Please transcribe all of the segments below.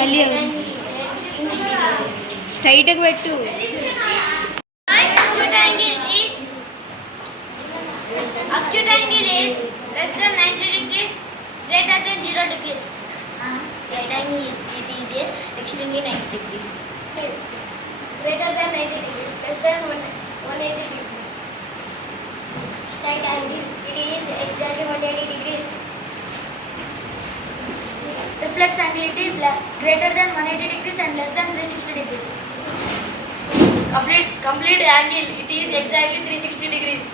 మళ్ళీ స్ట్రైట్గా పెట్టు. Acute angle is less than 90 degrees, greater than 0 degrees. Right angle it is extremely 90 degrees. Greater than 90 degrees, less than 180 degrees. Straight angle it is exactly 180 degrees. Reflex angle it is greater than 180 degrees and less than 360 degrees. Complete angle it is exactly 360 degrees.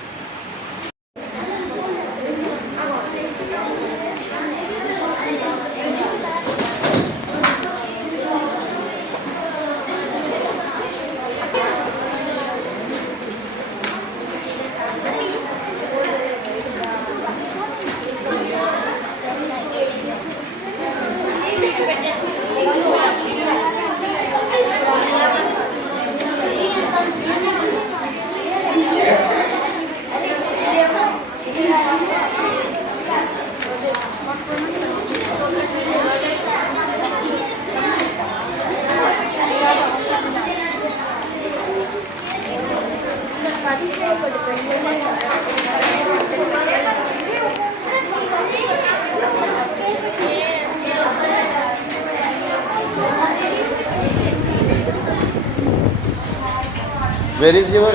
Where is your?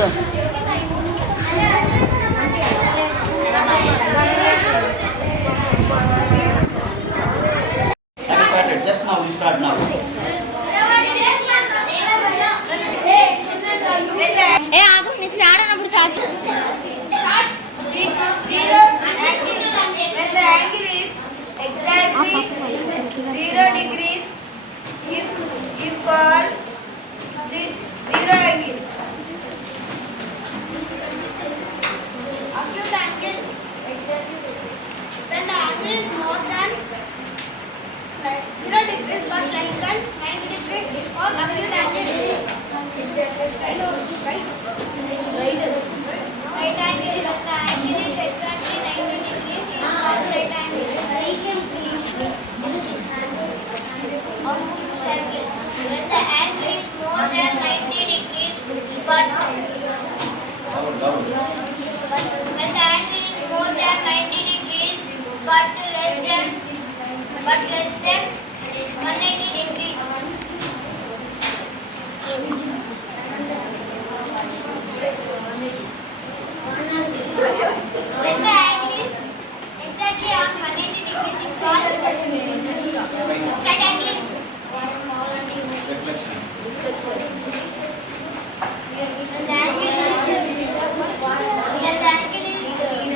I started just now. You start now. ఏ ఆగు, నేను start అన్నప్పుడు start చేయి. When the angle is exactly 0 degrees is called the zero angle. Acute angle exactly when the angle is more than 0 degrees but less than 90 degrees is called acute angle. Right angle when the angle is exactly 90 degrees is called right angle. When the angle is more than 90 degrees but when the angle is more than 90 degrees but less than 180 degrees. When the angle is exactly on 180 degrees is called right angle. Reflection. When the angle is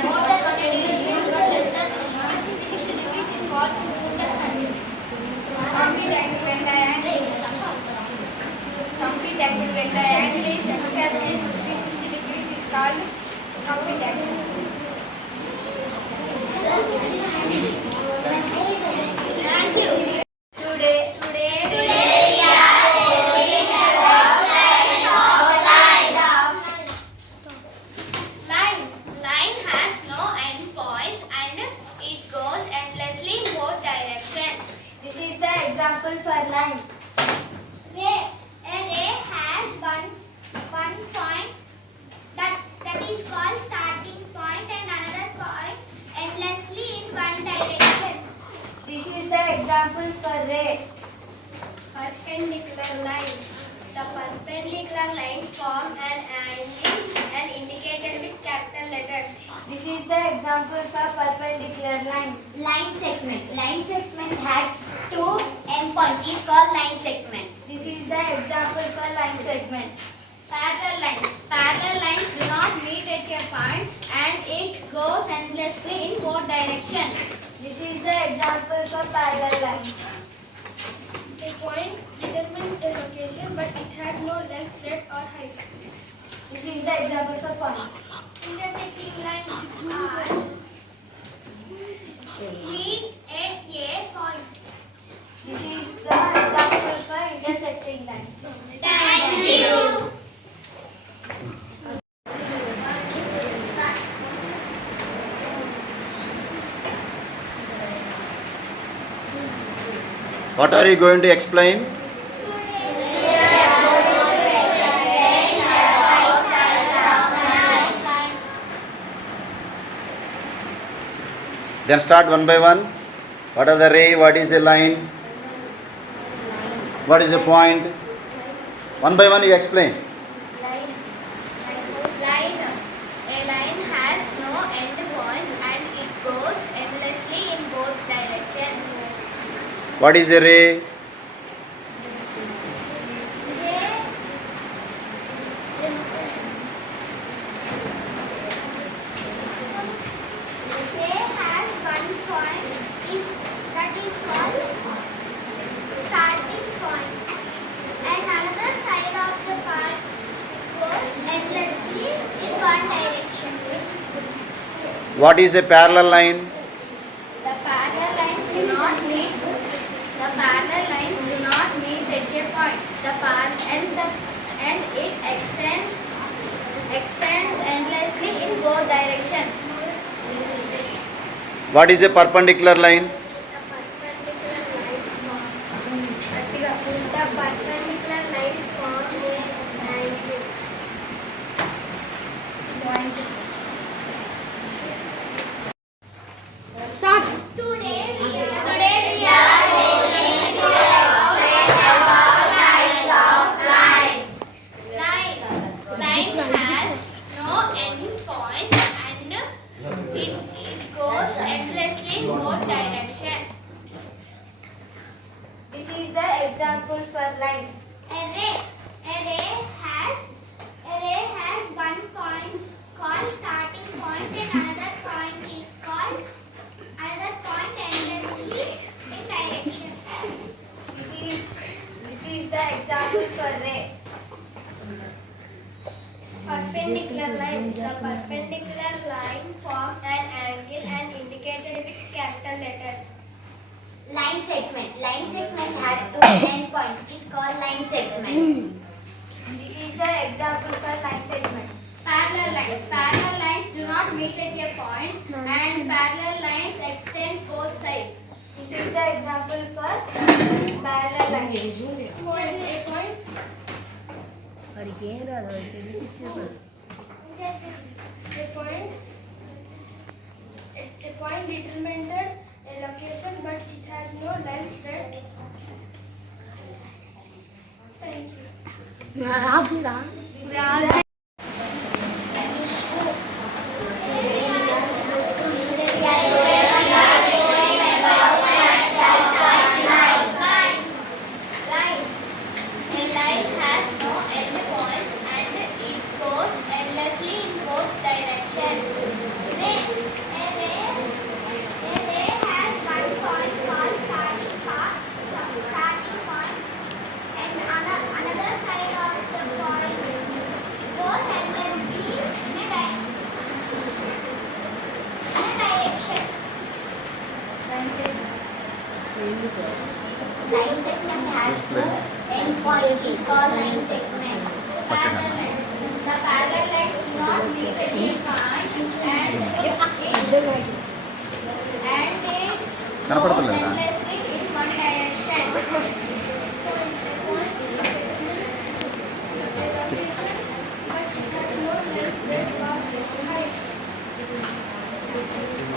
more than 180 degrees but less than 60 degrees is called reflex angle. Complete angle when the angle is exactly 360 degrees is called complete angle. Thank you. Today we are taking line has no end points and it goes endlessly in both directions. This is the example for line. A ray has one point that is called starting point and another point endlessly in one direction. This is the example for ray. Perpendicular line. The perpendicular lines form an angle and indicated with capital letters. This is the example for perpendicular line. Line segment. Line segment had two endpoints. Is called line segment. This is the example for line segment. Parallel lines. Parallel lines do not meet at a point and it goes endlessly in both directions. This is the example for parallel lines. A point determines a location but it has no length, breadth or height. This is the example for point. Intersecting lines are Meet at a point. This is the example for intersecting lines. Thank you. What are you going to explain? Then start one by one. What are the ray? What is a line? What is a point? One by one you explain. A line has no end points and it goes endlessly in both directions. What is a ray? Ray has one point that is called starting point, and another side of the path goes endlessly in one direction. What is a parallel line? The parallel lines do not meet. The parallel lines do not meet at a point. And it extends endlessly in both directions. What is a perpendicular line? The perpendicular lines form angles. Start. Today we are Line has no end point and it goes endlessly in both directions. This is the example for line. A ray has one point called starting point and another point is called another point endlessly in directions. This is the example for ray. Perpendicular line. The perpendicular line forms an angle and indicated with capital letters. Line segment. Line segment had two endpoints. It is called line segment. This is the example for line segment. Parallel lines. Parallel lines do not meet at a point and parallel lines extend both sides. This is the example for parallel lines. a point determined a location but it has no length, breadth. Thank you. A line has no end points and it goes endlessly in both directions. A ray has one point called starting point, and another side of the point goes endlessly in a direction. Line segment has two endpoints. It is called line segment. Parallel lines. The parallel lines do not meet at a point and it goes కనపడతలేదా? endlessly in one direction.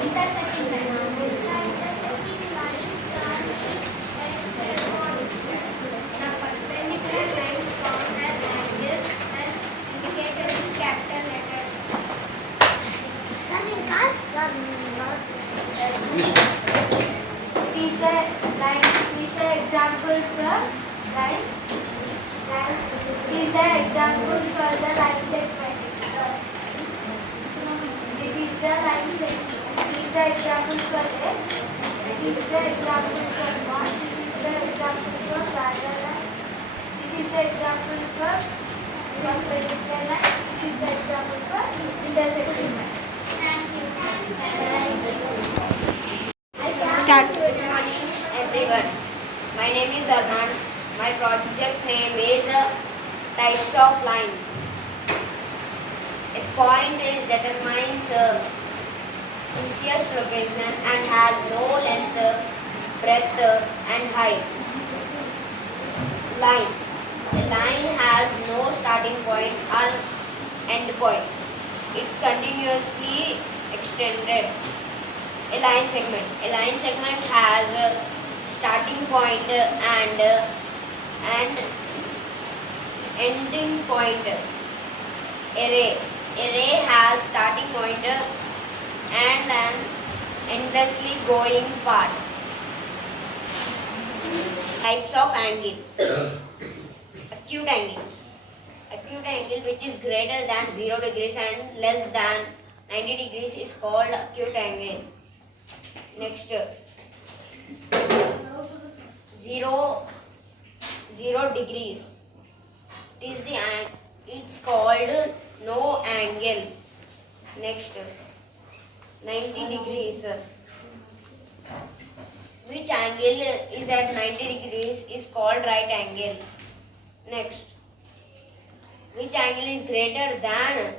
Intersecting lines. Intersecting lines are the perpendicular lines form example for line. This is the example for the line segment. This is the line segment. This is the example for A. This is the example for one. This is the example for parallel line. This is the example for perpendicular line. This is the example for intersection lines. Start. Good morning, everyone. My name is Arman. My project name is Types of Lines. A point is determines easiest location and has no length, breadth, and height. Line. A line has no starting point or end point. It's continuously extended. A line segment. A line segment has a starting point and ending point. Array. Array has starting point and an endlessly going path. Types of angle. Acute angle. Acute angle which is greater than 0 degrees and less than 90 degrees is called acute angle. Next, 0 degrees. It's called no angle. Next, 90 degrees. Which angle is at 90 degrees is called right angle. Next, which angle is greater than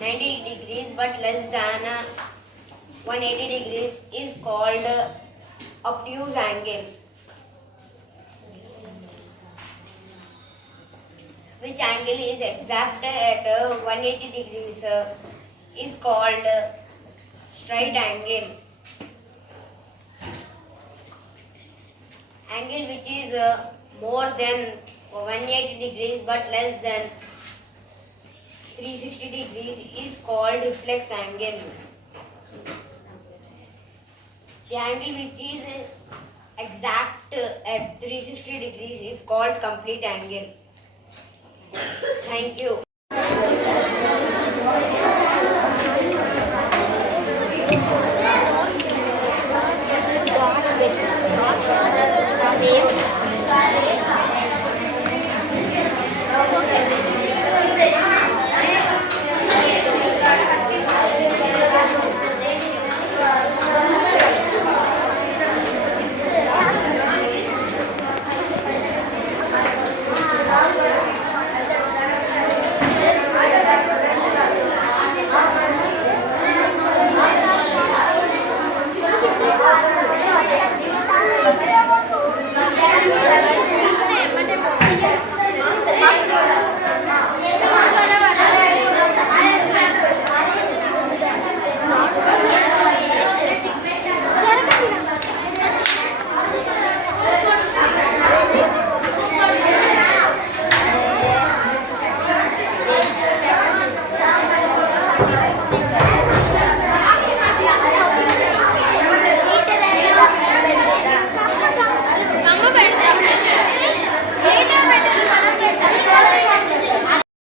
90 degrees but less than 180 degrees is called obtuse angle. Which angle is exact at 180 degrees is called straight angle. Angle which is more than 180 degrees but less than 360 degrees is called reflex angle. The angle which is exact at 360 degrees is called complete angle. Thank you.